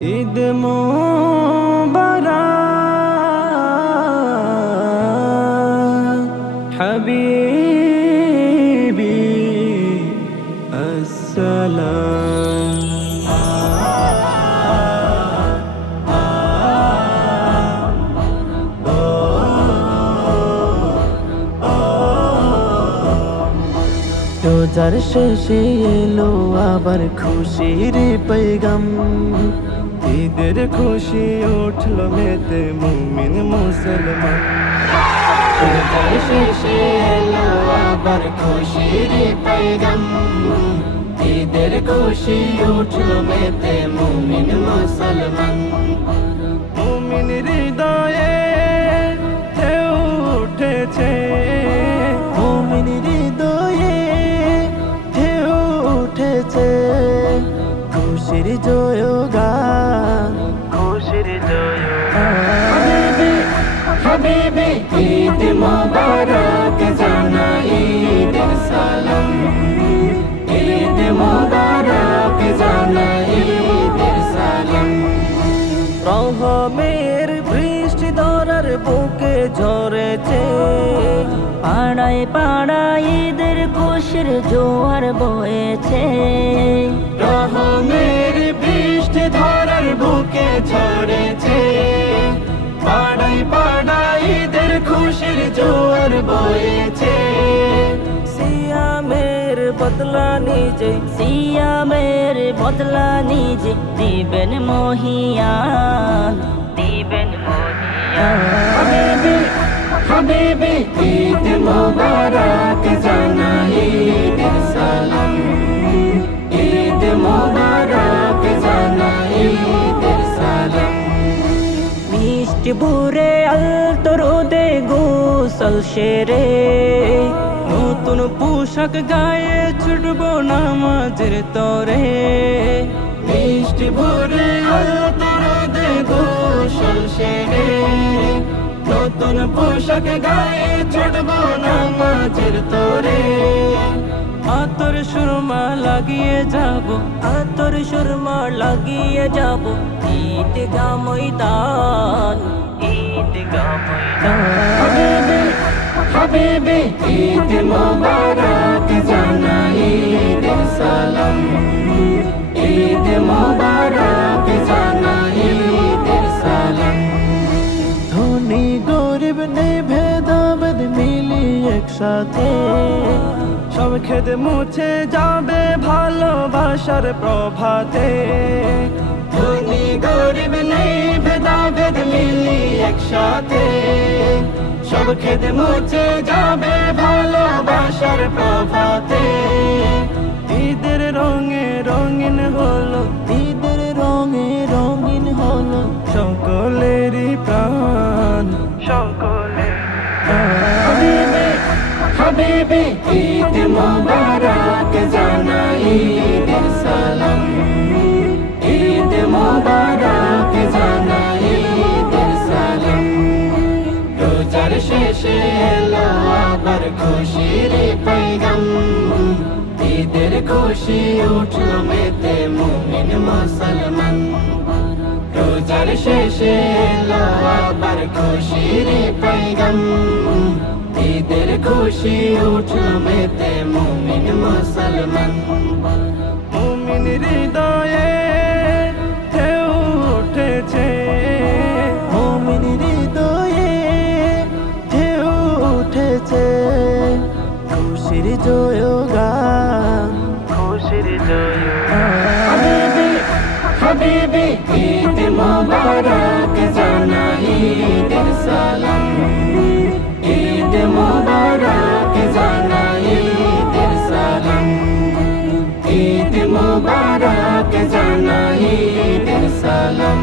ঈদ মোবারক হাবিবি আসসালাম। রোজার শেষে এলো আবার খুশির পেগাম, ঈদের খুশি উঠল মেতে মুমিন মুসলমান। রোজার শেষে এলো আবার খুশির পেগাম, ঈদের খুশি উঠল মেতে মুমিন মুসলমান। মুমিন হৃদয়ে ঢেউ উঠেছে, মুমিন হৃদয়ে ঢেউ উঠেছে, খুশির জয়গান, খুশির জয়গান। হাবিবি হাবিবি ঈদ মোবারক জানাই ঈদের সালাম, ঈদ মোবারক জানাই ঈদের সালাম। রহমের বৃষ্টি ধরার বুকে ঝরেছে, পাড়ায় পাড়ায় ঈদের খুশির জোয়ার বয়েছে। রহমের বৃষ্টি ধরার বুকে ঝরেছে, পাড়ায় পাড়ায় ঈদের খুশির জোয়ার বয়েছে। সিয়ামের বদলা নিজে, সিয়ামের বদলা নিজে দিবেন মহিয়ান, দিবেন মহিয়ান। হাবিবি হাবিবি ঈদ মোবারক জানাই ঈদের সালাম, ঈদ মোবারক জানাই ঈদের সালাম। মিষ্টি ভুরে আলতো রোদে গোসল সেরে, নতুন পোশাক গায়ে ছুটবো নামাজের তরে। মিষ্টি ভরে আলতো রোদে গোসল সেরে, নতুন পোশাক গায়ে ছুটবো নামাজের তরে। আতর সুরমা লাগিয়ে যাব, আতর সুরমা লাগিয়ে যাব ঈদগা ময়দান, ঈদগা ময়দান। হাবিবি হাবিবি ঈদ মোবারক জানাই ঈদের সালাম, ঈদ মোবারক জানাই ঈদের সালাম। ধনী গরিব নেই ভেদাভেদ মিলি একসাথে, সব খেদে মুছে যাবে ভালোবাসার প্রভাতে। ধনী গরিব নেই ভেদাভেদ মিলি একসাথে, সব খেদে মুছে যাবে ভালোবাসার প্রভাতে। ঈদের রঙে রঙিন হলো, ঈদের রঙে রঙিন হলো সকলেরই প্রাণ, সকলের হাবিবি হাবিবি ঈদ মোবারক জানাই ঈদের সালাম, ঈদ মোবারক জানাই ঈদের সালাম। রোজার শেষে এলো আবার খুশির পেগাম, ঈদের খুশি উঠল মেতে মুমিন মুসলমান। রোজার শেষে এলো আবার খুশির পেগাম, ঈদের খুশি উঠল মেতে মুমিন মুসলমান। মুমিন হৃদয়ে ঢেউ উঠেছে, মুমিন হৃদয়ে ঢেউ উঠেছে, খুশির জয়গান, খুশির জয়গান। হাবিবি হাবিবি ঈদ মোবারক জানাই ঈদের সালাম, ঈদ মোবারক জানাই ঈদের সালাম, ঈদ মোবারক জানাই ঈদের সালাম।